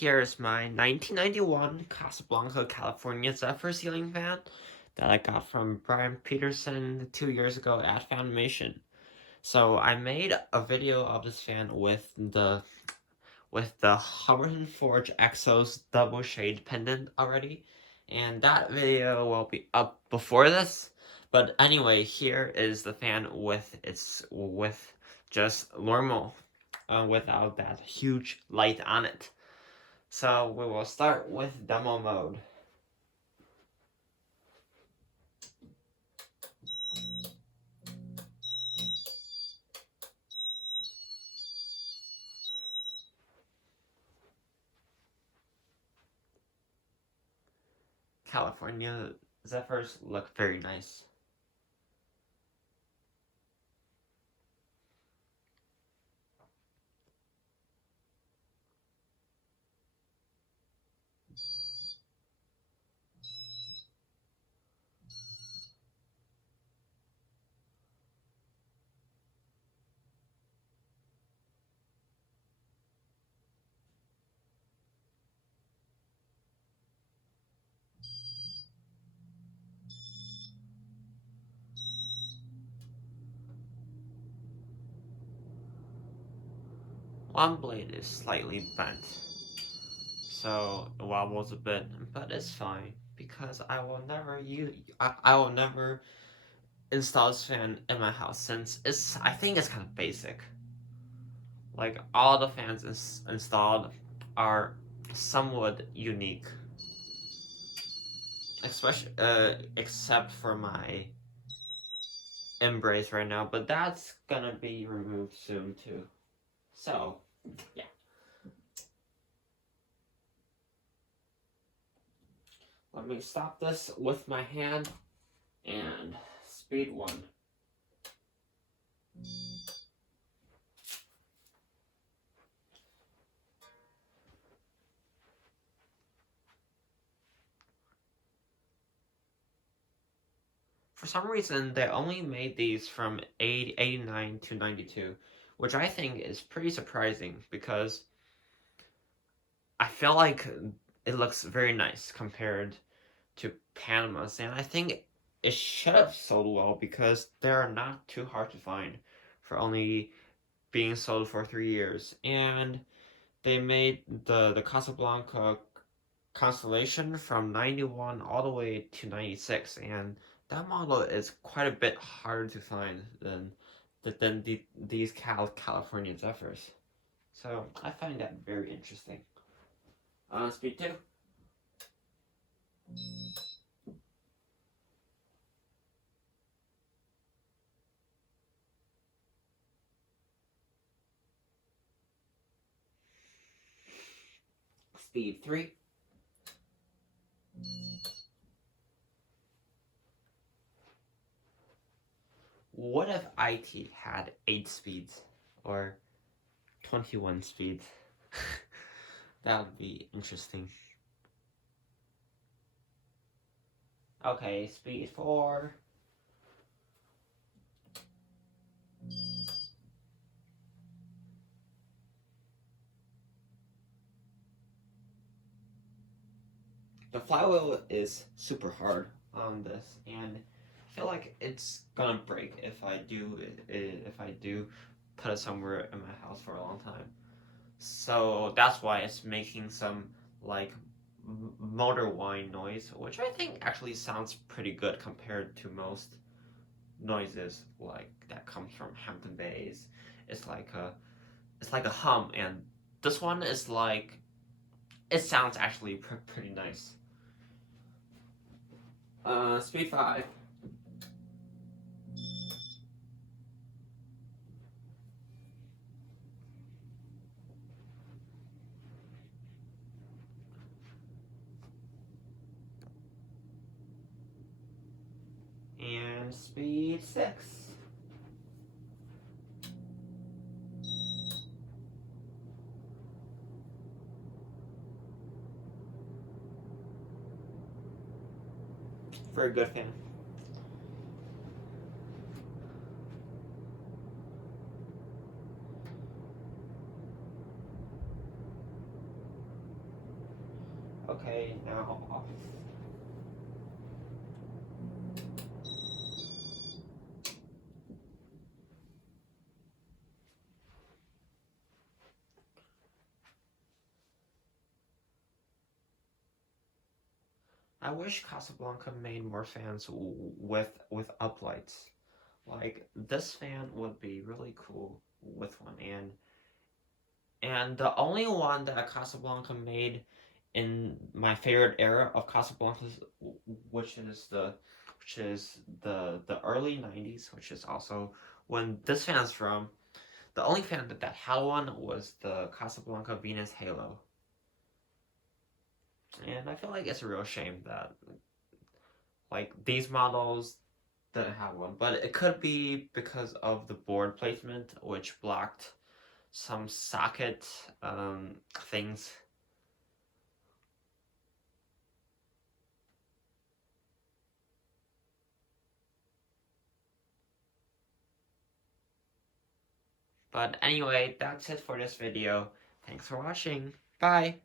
here's my 1991 Casablanca, California Zephyr ceiling fan that I got from Brian Peterson 2 years ago at Foundation. So I made a video of this fan with the Hummerton Forge Exos double shade pendant already, and that video will be up before this. But anyway, here is the fan with just normal, without that huge light on it. So we will start with demo mode. California Zephyrs look very nice. One blade is slightly bent, so it wobbles a bit, but it's fine because I will never install this fan in my house since I think it's kind of basic. Like all the fans installed are somewhat unique, especially except for my Embrace right now, but that's gonna be removed soon too. So, yeah. Let me stop this with my hand and speed 1. For some reason, they only made these from 89 to 92, which I think is pretty surprising because I feel like it looks very nice compared to Panama's, and I think it should have sold well because they're not too hard to find for only being sold for 3 years. And they made the Casablanca Constellation from 91 all the way to 96, and that model is quite a bit harder to find than these California Zephyrs. So I find that very interesting. Speed 2. Speed 3. What if IT had 8 speeds or 21 speeds? That would be interesting. Okay, speed 4. The flywheel is super hard on this, and I feel like it's gonna break if I do put it somewhere in my house for a long time. So that's why it's making some like motor whine noise, which I think actually sounds pretty good compared to most noises like that comes from Hampton Bays. It's like a hum, and this one is like it sounds actually pretty nice. Speed 5. And speed 6. Very good fan. Okay, now off. I wish Casablanca made more fans with uplights. Like this fan would be really cool with one, and the only one that Casablanca made in my favorite era of Casablanca's, which is the early '90s, which is also when this fan's from. The only fan that had one was the Casablanca Venus Halo, and I feel like it's a real shame that like these models didn't have one, but it could be because of the board placement, which blocked some socket things. But anyway, that's it for this video. Thanks for watching. Bye!